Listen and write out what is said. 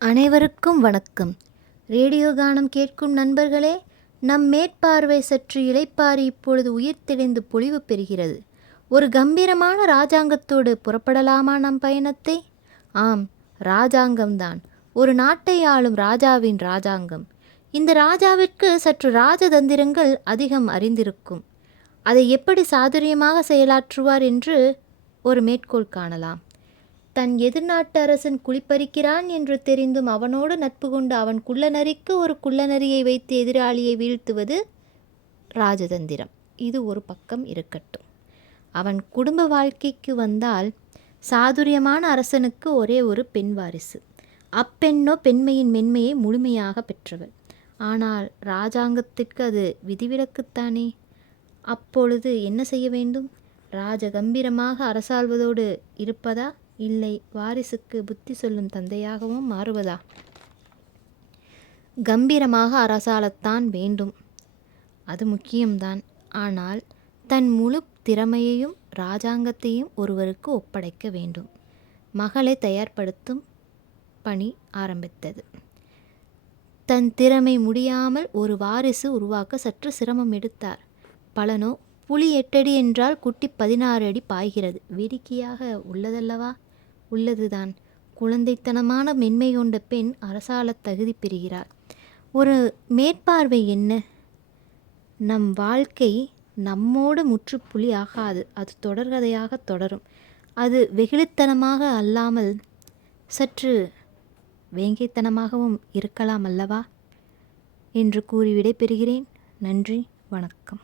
அனைவருக்கும் வணக்கம். ரேடியோ கானம் கேட்கும் நண்பர்களே, நம் மேற்பார்வை சற்று இளைப்பாறி இப்பொழுது உயிர்த்தெழுந்து பொலிவு பெறுகிறது. ஒரு கம்பீரமான ராஜாங்கத்தோடு புறப்படலாமா நம் பயணத்தை? ஆம், ராஜாங்கம்தான். ஒரு நாட்டை ஆளும் ராஜாவின் ராஜாங்கம். இந்த ராஜாவிற்கு சற்று ராஜதந்திரங்கள் அதிகம் அறிந்திருக்கும். அதை எப்படி சாதுரியமாக செயலாற்றுவார் என்று ஒரு மேற்கோள் காணலாம். தன் எதிர்நாட்டு அரசன் குளிப்பறிக்கிறான் என்று தெரிந்தும் அவனோடு நட்பு கொண்டு அவன் குள்ளநரிக்கு ஒரு குள்ளநரியை வைத்து எதிராளியை வீழ்த்துவது ராஜதந்திரம். இது ஒரு பக்கம் இருக்கட்டும். அவன் குடும்ப வாழ்க்கைக்கு வந்தால், சாதுரியமான அரசனுக்கு ஒரே ஒரு பெண் வாரிசு. அப்பெண்ணோ பெண்மையின் மென்மையை முழுமையாக பெற்றவள். ஆனால் இராஜாங்கத்திற்கு அது விதிவிலக்குத்தானே. அப்பொழுது என்ன செய்ய வேண்டும்? ராஜ கம்பீரமாக அரசாள்வதோடு இருப்பதா, இல்லை வாரிசுக்கு புத்தி சொல்லும் தந்தையாகவும் மாறுவதா? கம்பீரமாக அரசாளத்தான் வேண்டும், அது முக்கியம்தான். ஆனால் தன் முழு திறமையையும் இராஜாங்கத்தையும் ஒருவருக்கு ஒப்படைக்க வேண்டும். மகளை தயார்படுத்தும் பணி ஆரம்பித்தது. தன் திறமை முடியாமல் ஒரு வாரிசு உருவாக்க சற்று சிரமம் எடுத்தார். பலனோ, புலி 8 அடி என்றால் குட்டி 16 அடி பாய்கிறது. வேடிக்கையாக உள்ளதல்லவா? உள்ளதுதான். குழந்தைத்தனமான மென்மை கொண்ட பெண் அரசாளத் தகுதி பெறுகிறாள். ஒரு மேற்பார்வை என்ன? நம் வாழ்க்கை நம்மோடு முற்றுப்புள்ளி ஆகாது. அது தொடர்கதையாக தொடரும். அது வெகுளித்தனமாக அல்லாமல் சற்று வேங்கைத்தனமாகவும் இருக்கலாம் அல்லவா என்று கூறி விடைபெறுகிறேன். நன்றி, வணக்கம்.